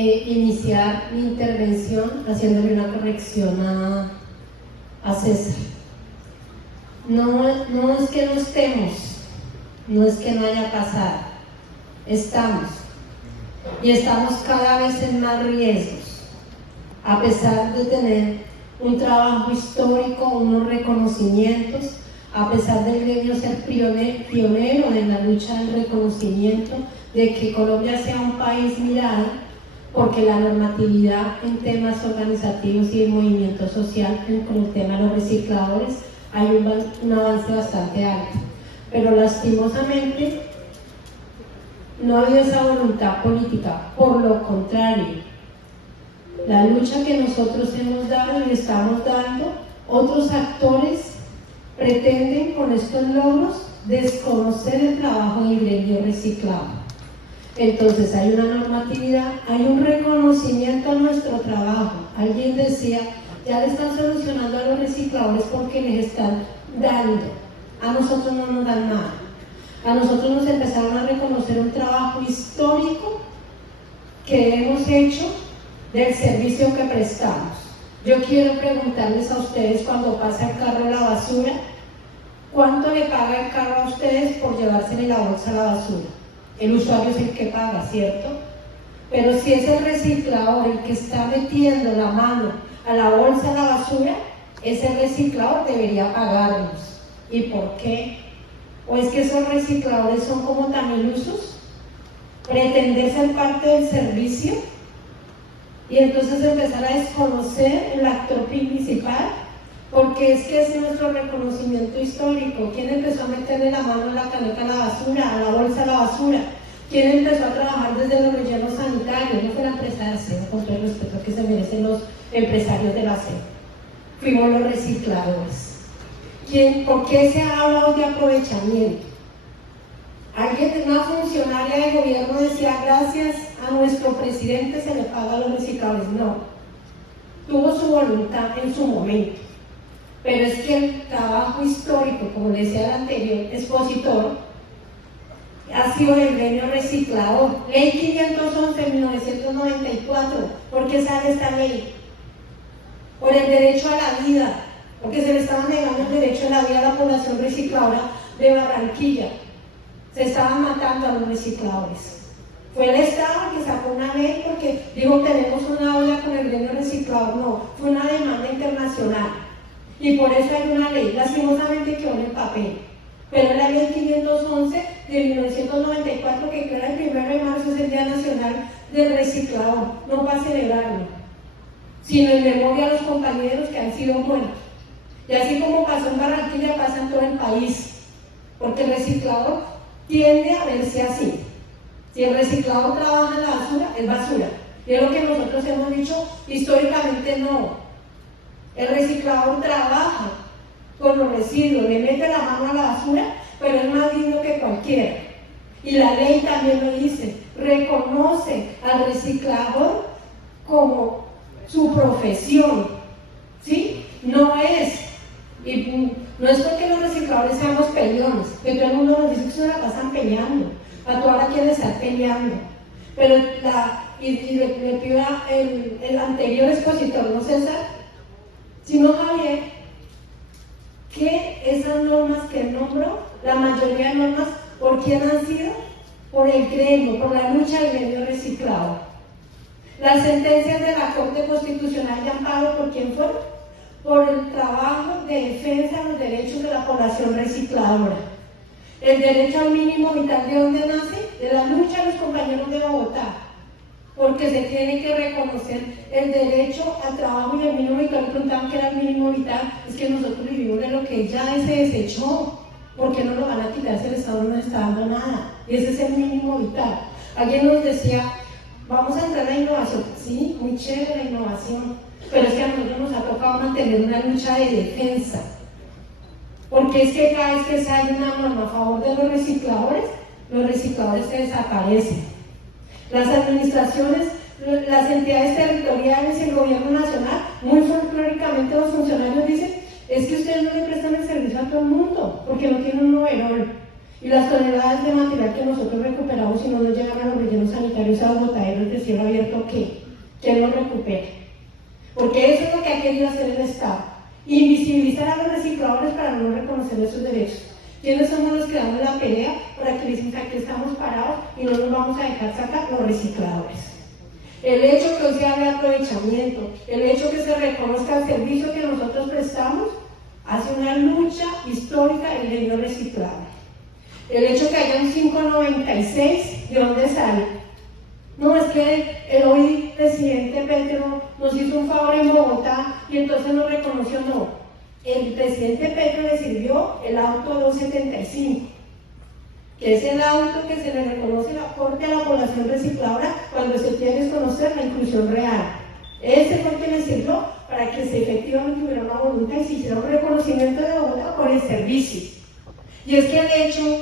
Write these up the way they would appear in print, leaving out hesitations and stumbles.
iniciar mi intervención haciéndole una corrección a César. No es que no estemos, no es que no haya pasado, estamos. Y estamos cada vez en más riesgos, a pesar de tener un trabajo histórico, unos reconocimientos, a pesar del gremio ser pionero en la lucha del reconocimiento, de que Colombia sea un país mirado, porque la normatividad en temas organizativos y de movimiento social, con el tema de los recicladores, hay un avance bastante alto. Pero lastimosamente no ha habido esa voluntad política, por lo contrario, la lucha que nosotros hemos dado y estamos dando, otros actores pretenden con estos logros desconocer el trabajo del gremio reciclado. Entonces hay una normatividad, hay un reconocimiento a nuestro trabajo. Alguien decía, ya le están solucionando a los recicladores porque les están dando, a nosotros no nos dan nada. A nosotros nos empezaron a reconocer un trabajo histórico que hemos hecho del servicio que prestamos. Yo quiero preguntarles a ustedes, cuando pasa el carro de la basura, ¿cuánto le paga el carro a ustedes por llevársele la bolsa a la basura? El usuario es el que paga, ¿cierto? Pero si es el reciclador el que está metiendo la mano a la bolsa de la basura, ese reciclador debería pagarnos. ¿Y por qué? ¿O es que esos recicladores son como tan ilusos? ¿Pretender ser parte del servicio? Y entonces empezar a desconocer el actor principal, porque es que es nuestro reconocimiento histórico. ¿Quién empezó a meterle la mano a la caneca a la basura, a la bolsa a la basura? ¿Quién empezó a trabajar desde los rellenos sanitarios? No fue la empresa de aseo, con todo el respeto que se merecen los empresarios del aseo. Fuimos los recicladores. ¿Por qué se ha hablado de aprovechamiento? Una funcionaria de gobierno decía, gracias a nuestro presidente se le paga a los recicladores. No, tuvo su voluntad en su momento, pero es que el trabajo histórico, como decía el anterior expositor, ha sido el gremio reciclador. Ley 511 de 1994, ¿por qué sale esta ley? Por el derecho a la vida, porque se le estaba negando el derecho a la vida a la población recicladora de Barranquilla. Se estaban matando a los recicladores. Fue el Estado que sacó una ley porque dijo, tenemos una olla con el gremio reciclador. No, fue una demanda internacional. Y por eso hay una ley, lastimosamente quedó en el papel. Pero la ley 511 de 1994, que queda el 1 de marzo, es el Día Nacional del Reciclador, no para celebrarlo, sino en memoria a los compañeros que han sido muertos. Y así como pasó en Barranquilla, pasa en todo el país, porque el reciclador tiende a verse así. Si el reciclador trabaja en la basura, es basura. Y es lo que nosotros hemos dicho históricamente, no. El reciclador trabaja con los residuos, le mete la mano a la basura, pero es más digno que cualquiera. Y la ley también lo dice, reconoce al reciclador como su profesión, ¿sí? No es porque los recicladores seamos peleones, que todo el mundo nos dice que se la pasan peleando, a toda hora quieren estar peleando, pero le pido el anterior expositor, no César, sino Javier, que esas normas que nombró, la mayoría de normas, ¿por quién han sido? Por el gremio, por la lucha del gremio reciclado. Las sentencias de la Corte Constitucional de Amparo, ¿por quién fueron? Por el trabajo de defensa de los derechos de la población recicladora. El derecho al mínimo vital, ¿de dónde nace? De la lucha de los compañeros de Bogotá, porque se tiene que reconocer el derecho al trabajo y el mínimo vital. Preguntaban qué era el mínimo vital, es que nosotros vivimos de lo que ya se desechó, porque no lo van a quitar si el Estado no nos está dando nada, y ese es el mínimo vital. Alguien nos decía, vamos a entrar a la innovación. Sí, muy chévere la innovación, pero es que a nosotros nos ha tocado mantener una lucha de defensa, porque es que cada vez que sale una norma a favor de los recicladores se desaparecen. Las administraciones, las entidades territoriales y el gobierno nacional, muy folclóricamente los funcionarios dicen, es que ustedes no le prestan el servicio a todo el mundo, porque no tienen un overol. Y las toneladas de material que nosotros recuperamos y no nos llegan a los rellenos sanitarios, a los botaderos de cielo abierto, ¿qué? ¿Quién nos recupera? Porque eso es lo que ha querido hacer el Estado. Invisibilizar a los recicladores para no reconocerles sus derechos. ¿Quiénes somos los que damos la pelea para que dicen que aquí estamos parados y no nos vamos a dejar sacar? Los recicladores. El hecho que hoy se haga aprovechamiento, el hecho que se reconozca el servicio que nosotros prestamos, hace una lucha histórica en el no reciclable. El hecho que haya un 596, ¿de dónde sale? No, es que el hoy presidente Petro nos hizo un favor en Bogotá y entonces nos reconoció. No, el presidente Petro le sirvió el auto 275, que es el auto que se le reconoce el aporte a la población recicladora cuando se quiere desconocer la inclusión real. Ese fue el que le sirvió para que se efectivamente hubiera una voluntad y se hiciera un reconocimiento de Bogotá por el servicio. Y es que el hecho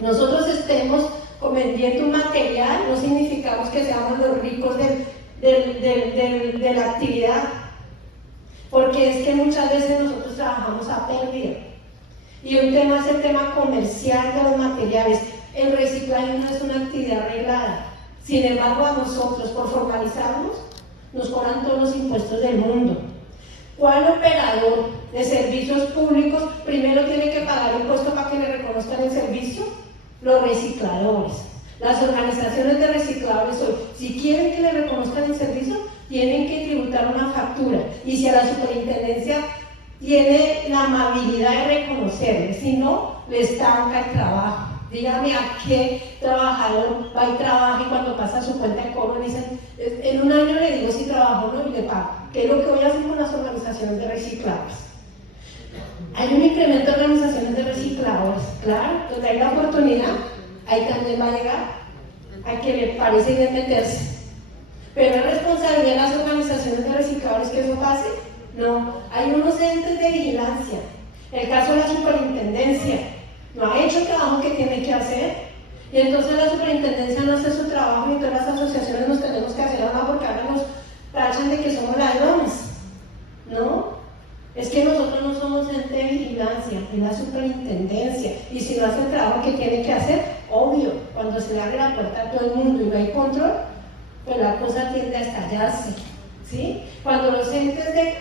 nosotros estemos vendiendo un material no significamos que seamos los ricos de la actividad, porque es que muchas veces nosotros trabajamos a pérdida. Y un tema es el tema comercial de los materiales. El reciclaje no es una actividad arreglada. Sin embargo, a nosotros, por formalizarnos, nos cobran todos los impuestos del mundo. ¿Cuál operador de servicios públicos primero tiene que pagar impuestos para que le reconozcan el servicio? Los recicladores. Las organizaciones de recicladores hoy, si quieren que le reconozcan el servicio, tienen que tributar una factura. Y si a la superintendencia tiene la amabilidad de reconocerle, si no, le estanca el trabajo. Dígame a qué trabajador va y trabaja y cuando pasa su cuenta de cobro dicen, en un año le digo si trabajo o no y le pago. ¿Qué es lo que voy a hacer con las organizaciones de recicladores? Hay un incremento de organizaciones de recicladores, claro, donde hay la oportunidad, ahí también va a llegar a que le parece bien meterse. Pero es responsabilidad de las organizaciones de recicladores que eso pase. No, hay unos entes de vigilancia. El caso de la superintendencia no ha hecho el trabajo que tiene que hacer, y entonces la superintendencia no hace su trabajo y todas las asociaciones nos tenemos que hacer ahora porque ahora nos tachan de que somos ladrones. No, es que nosotros no somos ente de vigilancia, es la superintendencia, y si no hace el trabajo que tiene que hacer, obvio, cuando se le abre la puerta a todo el mundo y no hay control, pues la cosa tiende a estallarse, ¿sí? Cuando los entes de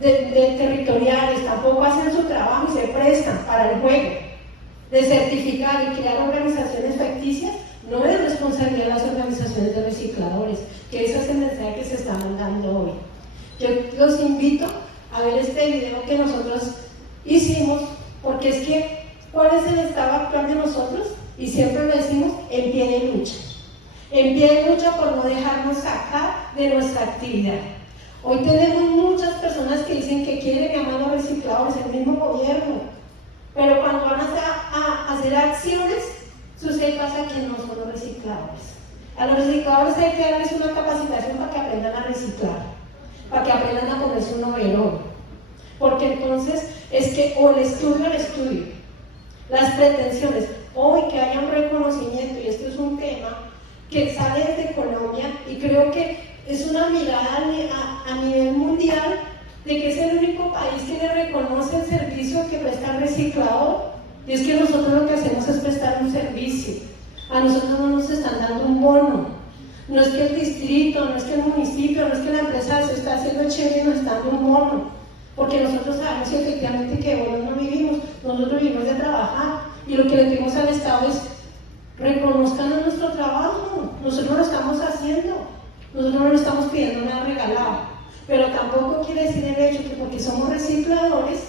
territoriales tampoco hacen su trabajo y se prestan para el juego de certificar y crear organizaciones ficticias, no es responsabilidad de las organizaciones de recicladores, que ese es el mensaje que se está mandando hoy. Yo los invito a ver este video que nosotros hicimos, porque es que, ¿cuál es el estado actual de nosotros? Y siempre lo decimos, en pie de lucha. En pie de lucha por no dejarnos sacar de nuestra actividad. Hoy tenemos muchas personas que dicen que quieren llamar a los recicladores, el mismo gobierno, pero cuando van a hacer acciones, sucede pasa que no son los recicladores. A los recicladores hay que darles una capacitación para que aprendan a reciclar, para que aprendan a ponerse un overol, porque entonces es que o el estudio, las pretensiones, hoy que haya un reconocimiento, y esto es un tema que sale desde Colombia, y creo que es una mirada a nivel mundial, de que es el único país que le reconoce el servicio que presta el reciclador, y es que nosotros lo que hacemos es prestar un servicio. A nosotros no nos están dando un bono, no es que el distrito, no es que el municipio, no es que la empresa se está haciendo chévere y nos está dando un bono, porque nosotros sabemos efectivamente que de bonos no vivimos, nosotros vivimos de trabajar, y lo que le pedimos al Estado es reconozcan nuestro trabajo, nosotros lo estamos haciendo, nosotros no lo estamos pidiendo nada regalado. Pero tampoco quiere decir el hecho que porque somos recicladores,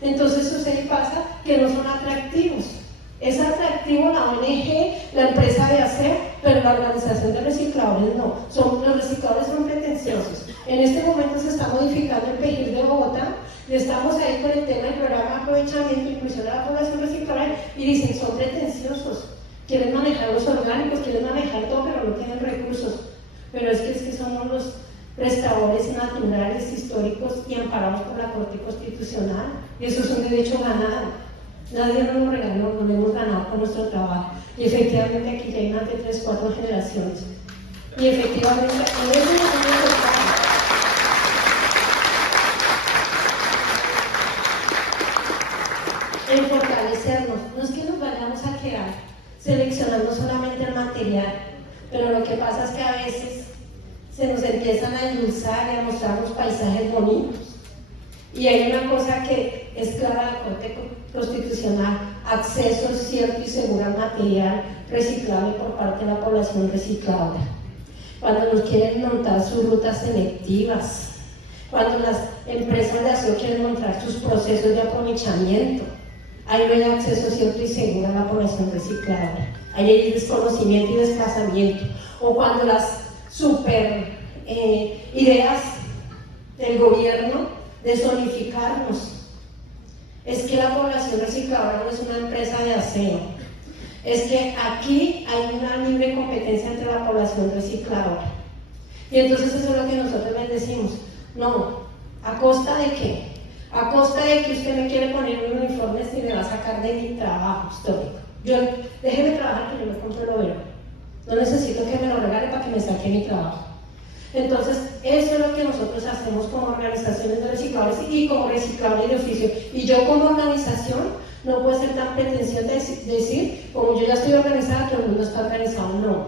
entonces sucede y pasa que no son atractivos. Es atractivo la ONG, la empresa de hacer, pero la organización de recicladores no. Los recicladores son pretenciosos. En este momento se está modificando el PGIR de Bogotá, y estamos ahí con el tema del programa de aprovechamiento e inclusión de la población recicladora, y dicen son pretenciosos. Quieren manejar los orgánicos, quieren manejar todo, pero no tienen recursos. Pero es que somos los prestadores naturales, históricos y amparados por la Corte Constitucional, y eso es un derecho ganado. Nadie nos lo regaló, no lo hemos ganado con nuestro trabajo, y efectivamente aquí ya hay más de 3, 4 generaciones, y efectivamente aquí es el fortalecer fortalecernos. No es que nos vayamos a quedar seleccionando solamente el material, pero lo que pasa es que a veces se nos empiezan a endulzar y a mostrar los paisajes bonitos. Y hay una cosa que es clara de la Corte Constitucional: acceso cierto y seguro al material reciclable por parte de la población recicladora. Cuando nos quieren montar sus rutas selectivas, cuando las empresas de aseo quieren montar sus procesos de aprovechamiento, ahí no hay acceso cierto y seguro a la población recicladora. Ahí hay desconocimiento y desplazamiento. O cuando las super ideas del gobierno de zonificarnos. Es que la población recicladora no es una empresa de aseo. Es que aquí hay una libre competencia entre la población recicladora. Y entonces eso es lo que nosotros les decimos. No, ¿a costa de qué? A costa de que usted me quiere poner un uniforme y me va a sacar de mi trabajo histórico. Déjeme trabajar que yo me compro lo veo. No necesito que me lo regale para que me saque mi trabajo. Entonces, eso es lo que nosotros hacemos como organizaciones de recicladores y como recicladores de oficio. Y yo como organización no puedo ser tan pretenciosa de decir, como yo ya estoy organizada, todo el mundo está organizado. No,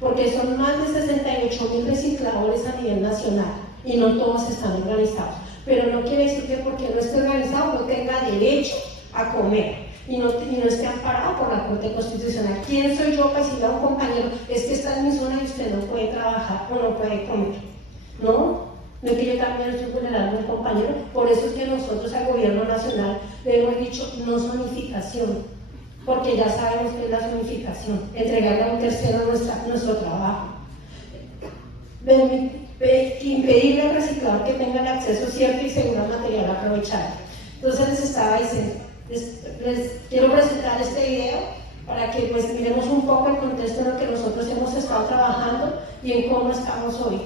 porque son más de 68.000 recicladores a nivel nacional y no todos están organizados. Pero no quiere decir que porque no esté organizado no tenga derecho a comer y no esté amparado por la Corte Constitucional. ¿Quién soy yo para decirle a un compañero, es que está en mi zona y usted no puede trabajar o no puede comer? No es que yo también estoy vulnerando a un compañero. Por eso es que nosotros al gobierno nacional le hemos dicho no zonificación, porque ya sabemos que es la zonificación, entregarle a un tercero nuestro trabajo. Impedirle al reciclador que tenga el acceso cierto y seguro al material aprovechado. Entonces les estaba diciendo, les quiero presentar este video para que pues miremos un poco el contexto de lo que nosotros hemos estado trabajando y en cómo estamos hoy.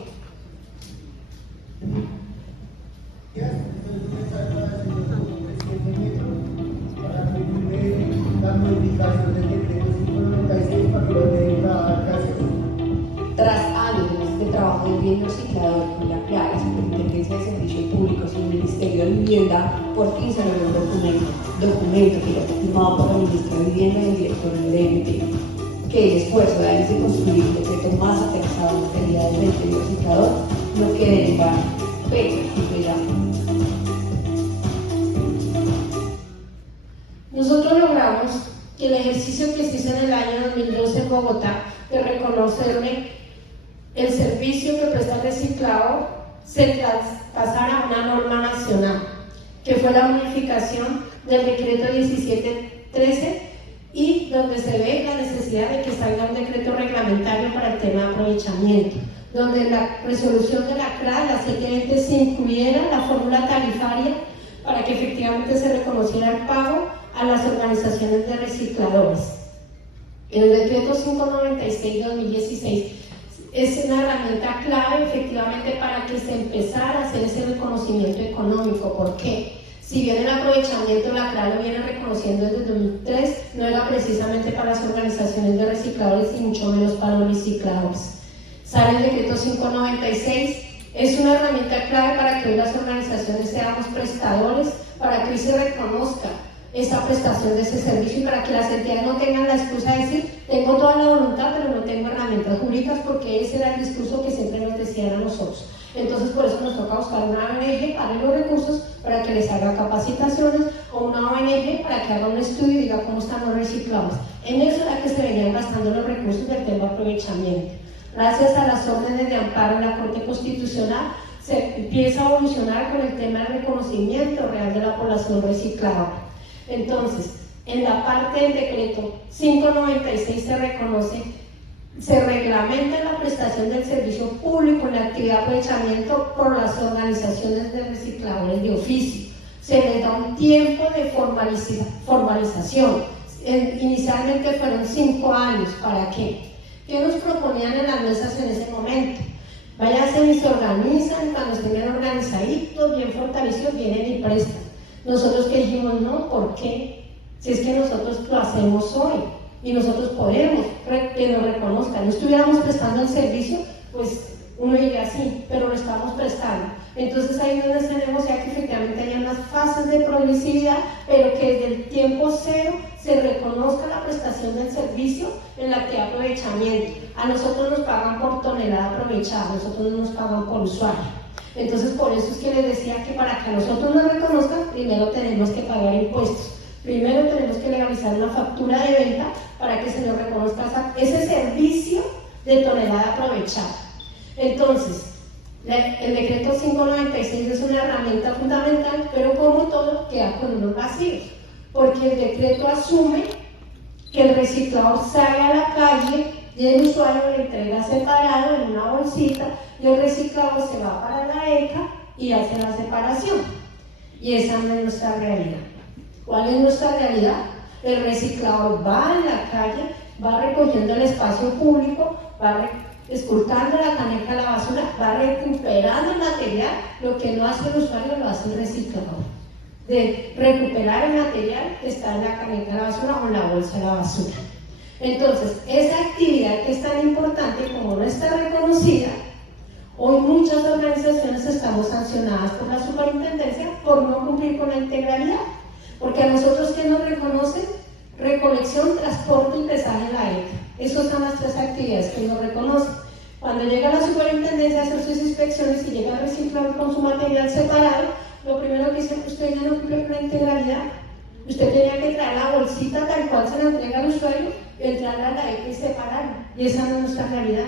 Tras años de trabajo en bien reciclador con la CRAE, Superintendencia de Servicios Públicos y el Ministerio de Vivienda, por fin se logró un documento que ya fue firmado por la Ministra de Vivienda y el director del ente, que el esfuerzo de antes de construir un decreto más aterrizado en materia del ente reciclador no quede en vano. Fecha y ya. Nosotros logramos que el ejercicio que se hizo en el año 2012 en Bogotá de reconocerle el servicio que presta el reciclado se traspasara a una norma nacional, que fue la modificación del decreto 1713 y donde se ve la necesidad de que salga un decreto reglamentario para el tema de aprovechamiento, donde la resolución de la CRA, la 720, se incluyera la fórmula tarifaria para que efectivamente se reconociera el pago a las organizaciones de recicladores. En el decreto 596-2016 es una herramienta clave efectivamente para que se empezara a hacer ese reconocimiento económico. ¿Por qué? Si bien el aprovechamiento la CRA lo viene reconociendo desde el 2003, no era precisamente para las organizaciones de recicladores y mucho menos para los recicladores. Sale el decreto 596, es una herramienta clave para que hoy las organizaciones seamos prestadores, para que hoy se reconozca esa prestación de ese servicio y para que las entidades no tengan la excusa de decir tengo toda la voluntad pero no tengo herramientas jurídicas, porque ese era el discurso que siempre nos decían a nosotros. Entonces por eso nos toca buscar una ONG para los recursos para que les haga capacitaciones o una ONG para que haga un estudio y diga cómo están los reciclados. En eso era que se venían gastando los recursos del tema de aprovechamiento. Gracias a las órdenes de amparo en la Corte Constitucional se empieza a evolucionar con el tema del reconocimiento real de la población reciclada. Entonces, en la parte del decreto 596 se reconoce, se reglamenta la prestación del servicio público en la actividad de aprovechamiento por las organizaciones de recicladores de oficio. Se les da un tiempo de formalización. Inicialmente fueron 5 años. ¿Para qué? ¿Qué nos proponían en las mesas en ese momento? Váyanse y se organizan, cuando estén organizaditos, bien fortalecidos, vienen y prestan. Nosotros que dijimos, no, ¿por qué? Si es que nosotros lo hacemos hoy y nosotros podemos que nos reconozcan. No estuviéramos prestando el servicio, pues uno diría así, pero lo estamos prestando. Entonces ahí es donde se negocia que efectivamente haya unas fases de progresividad, pero que desde el tiempo cero se reconozca la prestación del servicio en la que hay aprovechamiento. A nosotros nos pagan por tonelada aprovechada, a nosotros no nos pagan por usuario. Entonces, por eso es que les decía que para que a nosotros nos reconozcan, primero tenemos que pagar impuestos. Primero tenemos que legalizar una factura de venta para que se nos reconozca ese servicio de tonelada aprovechada. Entonces, el decreto 596 es una herramienta fundamental, pero como todo queda con unos vacíos, porque el decreto asume que el reciclador sale a la calle y el usuario le entrega separado en una bolsita y el reciclador se va para la ECA y hace la separación. Y esa no es nuestra realidad. ¿Cuál es nuestra realidad? El reciclador va a la calle, va recogiendo el espacio público, va esculcando la caneca a la basura, va recuperando el material. Lo que no hace el usuario lo hace el reciclador, de recuperar el material que está en la caneca de la basura o en la bolsa de la basura. Entonces, esa actividad que es tan importante, como no está reconocida, hoy muchas organizaciones estamos sancionadas por la superintendencia por no cumplir con la integralidad, porque a nosotros que nos reconocen, recolección, transporte y pesaje en la ECA. Esas son las tres actividades que nos reconocen. Cuando llega la superintendencia a hacer sus inspecciones y llega el reciclador con su material separado, lo primero que dice, usted ya no cumple con la integralidad. Usted tenía que traer la bolsita tal cual se la entrega al usuario, entrarla a la ECA y separarla. Y esa no es nuestra realidad.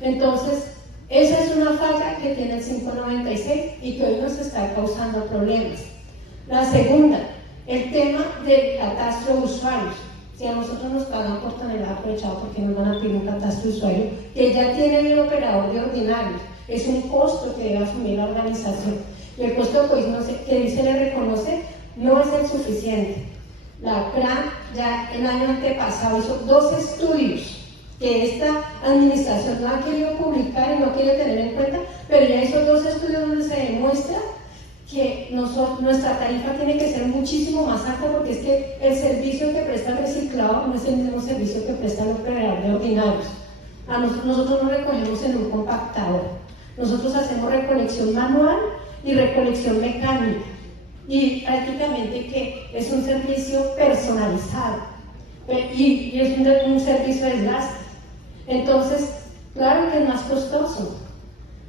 Entonces, esa es una falla que tiene el 596 y que hoy nos está causando problemas. La segunda, el tema del catastro de usuarios. Si a nosotros nos pagan por tonelada aprovechada, porque nos van a pedir un catastro de usuario que ya tiene el operador de ordinarios, es un costo que debe asumir la organización. Y el costo pues, que dice le reconoce no es el suficiente. La CRA ya el año antepasado hizo 2 estudios que esta administración no ha querido publicar y no ha querido tener en cuenta, pero ya hizo 2 estudios donde se demuestra que nuestra tarifa tiene que ser muchísimo más alta, porque es que el servicio que presta el reciclador no es el mismo servicio que presta el operador de ordinarios. Nosotros no recogemos en un compactador, nosotros hacemos recolección manual y recolección mecánica, y prácticamente que es un servicio personalizado y es un servicio de desgaste. Entonces, claro que es más costoso,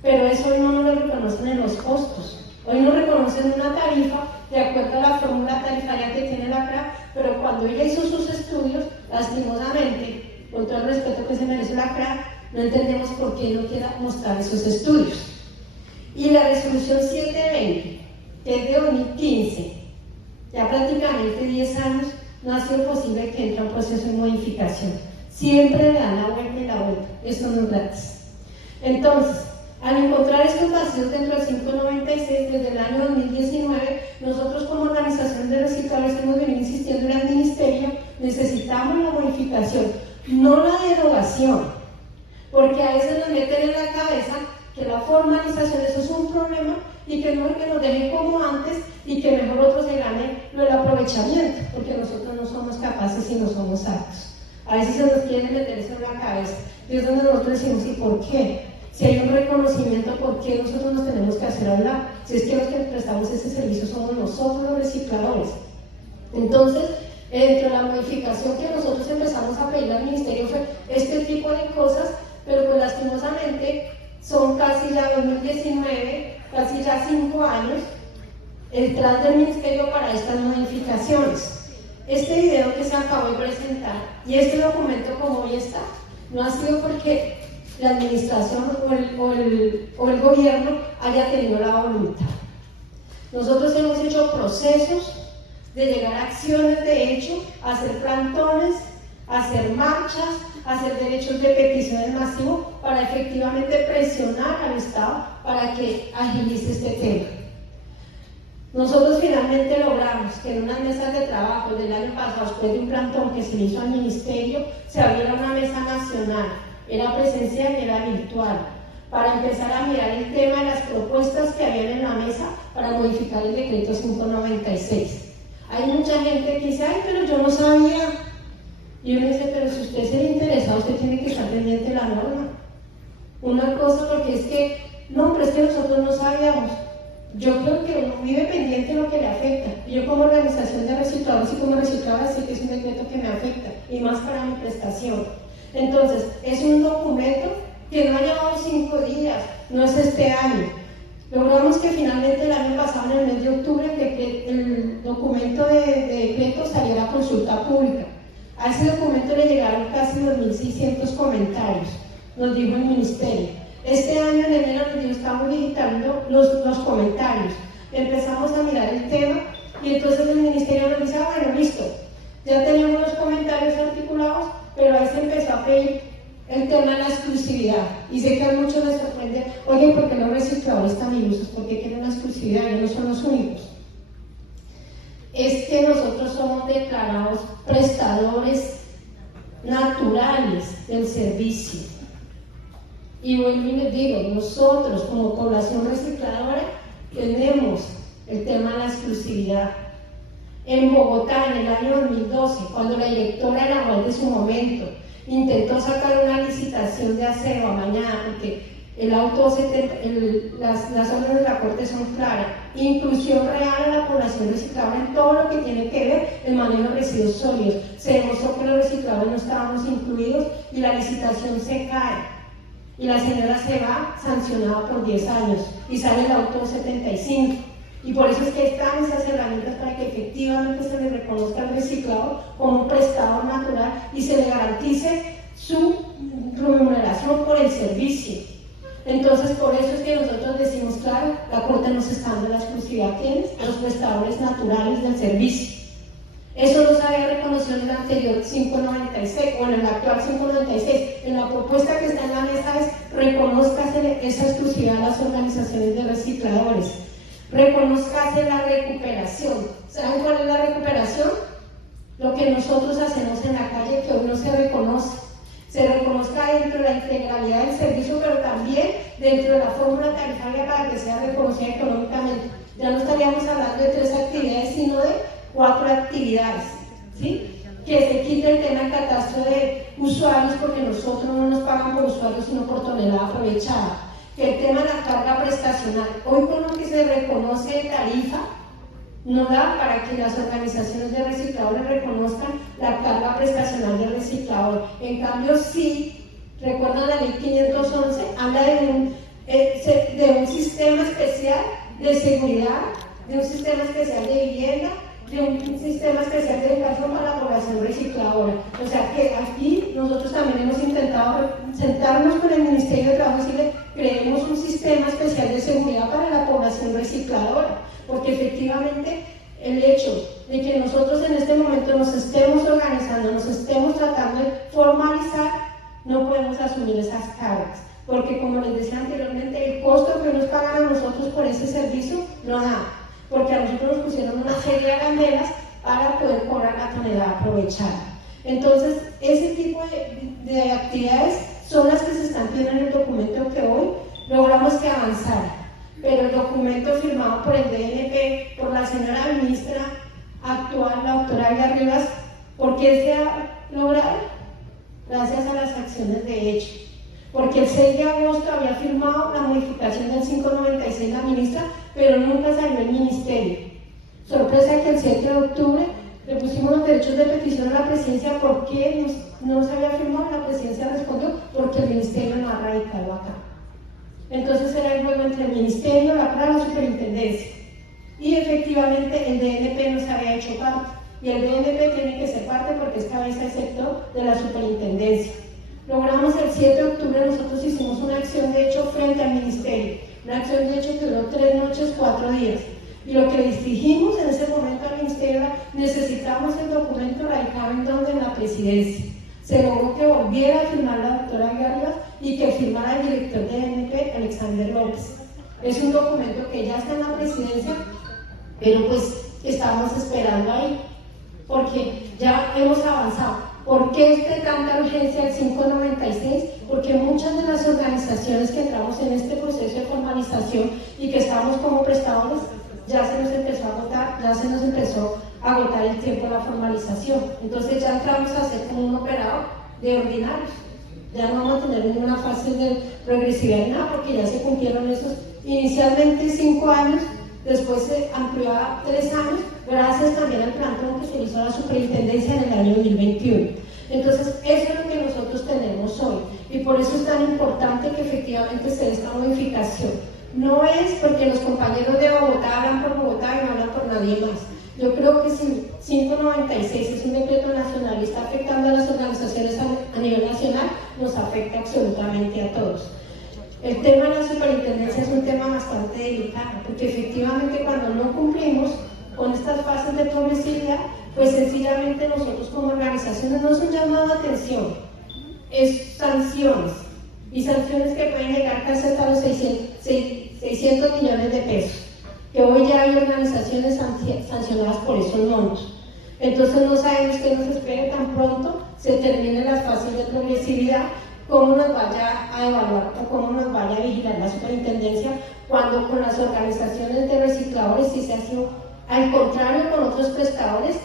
pero eso hoy no nos lo reconocen en los costos. Hoy no reconocen una tarifa de acuerdo a la fórmula tarifaria que tiene la CRA, pero cuando ella hizo sus estudios, lastimosamente, con todo el respeto que se merece la CRA, no entendemos por qué no quiera mostrar esos estudios. Y la resolución 720, que es de 2015, ya prácticamente 10 años, no ha sido posible que entre un proceso de modificación. Siempre le dan la vuelta y la vuelta, eso no es gratis. Entonces, al encontrar estos vacíos dentro del 596, desde el año 2019, nosotros como organización de recicladores hemos venido insistiendo en el Ministerio, necesitamos la modificación, no la derogación, porque a veces nos meten en la cabeza que la formalización, eso es un problema, y que no es que nos dejen como antes y que mejor otros se ganen lo del aprovechamiento, porque nosotros no somos capaces y no somos aptos. A veces se nos quiere meter eso en la cabeza, y es donde nosotros decimos, ¿y por qué? Si hay un reconocimiento, ¿por qué nosotros nos tenemos que hacer hablar? Si es que los que prestamos ese servicio somos nosotros los recicladores. Entonces, dentro de la modificación que nosotros empezamos a pedir al Ministerio fue este tipo de cosas, pero pues lastimosamente son casi ya 2019, casi ya 5 años detrás del Ministerio para estas modificaciones. Este video que se acabó de presentar y este documento como hoy está, no ha sido porque la administración o el gobierno haya tenido la voluntad. Nosotros hemos hecho procesos de llegar a acciones de hecho, a hacer plantones, a hacer marchas, a hacer derechos de peticiones masivos para efectivamente presionar al Estado para que agilice este tema. Nosotros finalmente logramos que en unas mesas de trabajo del año pasado, después de un plantón que se hizo al Ministerio, se abriera una mesa nacional. Era presencial y era virtual, para empezar a mirar el tema de las propuestas que habían en la mesa para modificar el decreto 596. Hay mucha gente que dice, ay, pero yo no sabía. Y uno dice, pero si usted se le interesa, usted tiene que estar pendiente de la norma. Una cosa, porque es que, no, pero es que nosotros no sabíamos. Yo creo que uno vive pendiente de lo que le afecta. Yo como organización de recicladores y como recicladora sé que es un decreto que me afecta, y más para mi prestación. Entonces, es un documento que no ha llevado 5 días, no es este año. Logramos que finalmente el año pasado, en el mes de octubre, el documento de decreto saliera a consulta pública. A ese documento le llegaron casi 2.600 comentarios, nos dijo el ministerio. Este año, en enero, estamos digitando los comentarios. Empezamos a mirar el tema y entonces el ministerio nos dice, bueno, listo, ya teníamos los comentarios articulados, pero ahí se empezó a pedir el tema de la exclusividad. Y sé que a muchos les sorprende, oye, ¿por qué los recicladores están ilusos? ¿Por qué quieren una exclusividad? Ellos no son los únicos. Es que nosotros somos declarados prestadores naturales del servicio. Y vuelvo y les digo, nosotros como población recicladora tenemos el tema de la exclusividad. En Bogotá, en el año 2012, cuando la directora de la UAL de su momento intentó sacar una licitación de aseo a mañana, porque el auto, las órdenes de la Corte son claras, inclusión real a la población recicladora en todo lo que tiene que ver el manejo de residuos sólidos. Se demostró que los recicladores no estábamos incluidos y la licitación se cae. Y la señora se va sancionada por 10 años y sale el auto 75. Y por eso es que están esas herramientas para que efectivamente se le reconozca al reciclador como un prestador natural y se le garantice su remuneración por el servicio. Entonces, por eso es que nosotros decimos, claro, la Corte nos está dando la exclusividad, ¿quiénes? Los prestadores naturales del servicio. Eso no se había reconocido en el anterior 596, o en el actual 596. En la propuesta que está en la mesa es reconózcase esa exclusividad a las organizaciones de recicladores. Reconózcase la recuperación. ¿Saben cuál es la recuperación? Lo que nosotros hacemos en la calle que hoy no se reconoce. Se reconozca dentro de la integralidad del servicio, pero también dentro de la fórmula tarifaria para que sea reconocida económicamente. Ya no estaríamos hablando de 3 actividades, sino de 4 actividades, ¿sí? Que se quite el tema del catastro de usuarios, porque nosotros no nos pagan por usuarios, sino por tonelada aprovechada. Que el tema de la carga prestacional, hoy con lo que se reconoce de tarifa, no da para que las organizaciones de recicladores reconozcan la carga prestacional del reciclador. En cambio, sí, recuerdan la ley 511, habla de un sistema especial de seguridad, de un sistema especial de vivienda, de un sistema especial de educación para la población recicladora. O sea que aquí nosotros también hemos intentado sentarnos con el Ministerio de Trabajo y decirle, creemos un sistema especial de seguridad para la población recicladora, porque efectivamente el hecho de que nosotros en este momento nos estemos organizando, nos estemos tratando de formalizar, no podemos asumir esas cargas, porque como les decía anteriormente, el costo que nos pagan a nosotros por ese servicio no da, porque a nosotros nos pusieron una serie de arandelas para poder cobrar la tonelada aprovechada. Entonces, ese tipo de actividades son las que se están teniendo en el documento que hoy logramos que avanzara. Pero el documento firmado por el DNP, por la señora ministra actual, la doctora Elga Rivas, ¿por qué se ha logrado? Gracias a las acciones de hecho. Porque el 6 de agosto había firmado la modificación del 596 la ministra, pero nunca salió el ministerio. Sorpresa que el 7 de octubre le pusimos los derechos de petición a la presidencia. ¿Por qué no se había firmado? La presidencia respondió, porque el ministerio no ha radicado acá. Entonces era el juego entre el ministerio, la superintendencia. Y efectivamente el DNP no se había hecho parte. Y el DNP tiene que ser parte porque es cabeza del sector de la superintendencia. Logramos el 7 de octubre, nosotros hicimos una acción de hecho frente al ministerio. Una acción de hecho que duró 3 noches, 4 días. Y lo que les dijimos en ese momento al ministerio era, necesitamos el documento radicado en la presidencia. Se logró que volviera a firmar la doctora Garras y que firmara el director de DNP, Alexander López. Es un documento que ya está en la presidencia, pero pues estamos esperando ahí, porque ya hemos avanzado. ¿Por qué es de tanta urgencia el 596? Porque muchas de las organizaciones que entramos en este proceso de formalización y que estamos como prestadores, ya se nos empezó a agotar, ya se nos empezó a agotar el tiempo de la formalización. Entonces ya entramos a ser como un operador de ordinarios. Ya no vamos a tener ninguna fase de regresividad ni nada, porque ya se cumplieron esos inicialmente 5 años después se amplió a 3 años, gracias también al plantón que se hizo a la superintendencia en el año 2021. Entonces, eso es lo que nosotros tenemos hoy, y por eso es tan importante que efectivamente se dé esta modificación. No es porque los compañeros de Bogotá hablan por Bogotá y no hablan por nadie más. Yo creo que si 596 es un decreto nacional y está afectando a las organizaciones a nivel nacional, nos afecta absolutamente a todos. El tema de la superintendencia es un tema bastante delicado, porque efectivamente cuando no cumplimos con estas fases de progresividad, pues sencillamente nosotros como organizaciones no es un llamado de atención, es sanciones, y sanciones que pueden llegar casi hasta los 600 millones de pesos, que hoy ya hay organizaciones sancionadas por esos montos. Entonces no sabemos qué nos espera tan pronto se terminen las fases de progresividad, cómo nos vaya a evaluar o cómo nos vaya a vigilar la superintendencia, cuando con las organizaciones de recicladores sí se ha sido al contrario con otros prestadores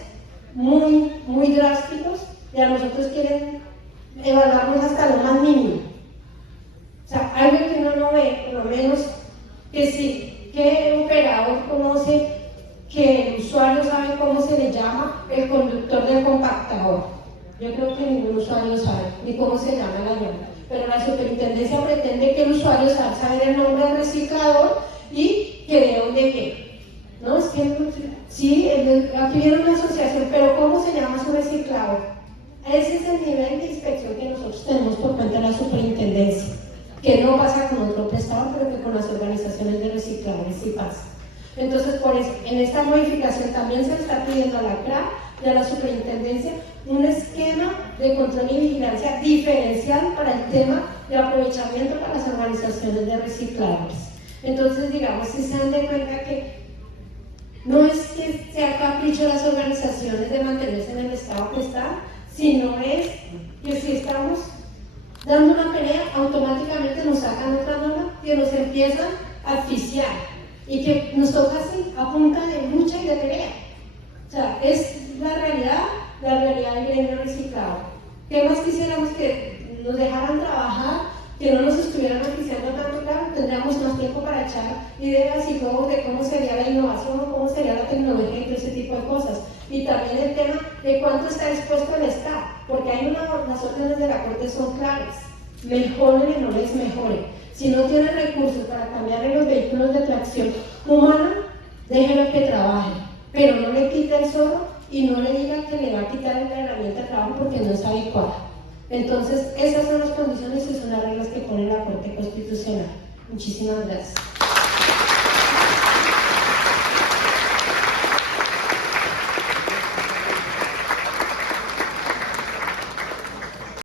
muy drásticos, y a nosotros quieren evaluarnos hasta lo más mínimo. O sea, algo que uno no ve, por lo menos que sí, que el operador conoce, que el usuario sabe cómo se le llama el conductor del compactador. Yo creo que ningún usuario sabe ni cómo se llama la llanta, pero la superintendencia pretende que el usuario sabe el nombre del reciclador y que de dónde viene. ¿No? Es que sí, aquí viene una asociación, pero ¿cómo se llama su reciclador? Ese es el nivel de inspección que nosotros tenemos por cuenta de la superintendencia, que no pasa con otro prestador, pero que con las organizaciones de recicladores sí pasa. Entonces, por eso, en esta modificación también se le está pidiendo a la CRA y a la superintendencia un esquema de control y vigilancia diferencial para el tema de aprovechamiento para las organizaciones de recicladores. Entonces, digamos, si se dan de cuenta que no es que sea capricho de las organizaciones de mantenerse en el estado que están, sino es que si estamos dando una pelea, automáticamente nos sacan otra norma que nos empiezan a asfixiar y que nos toca así, a punta de lucha y de pelea. O sea, es la realidad del gremio reciclado. ¿Qué más quisiéramos? Que nos dejaran trabajar, que no nos estuvieran oficiando tanto, claro, tendríamos más tiempo para echar ideas y juegos de cómo sería la innovación o cómo sería la tecnología y todo ese tipo de cosas. Y también el tema de cuánto está dispuesto el Estado, porque hay las órdenes de la Corte son claras: mejoren y no les mejoren. Si no tienen recursos para cambiar en los vehículos de tracción humana, déjenlo que trabaje, pero no le quite el zorro y no le diga que le va a quitar la herramienta de trabajo porque no es adecuada. Entonces, esas son las condiciones y son las reglas que pone la Corte Constitucional. Muchísimas gracias.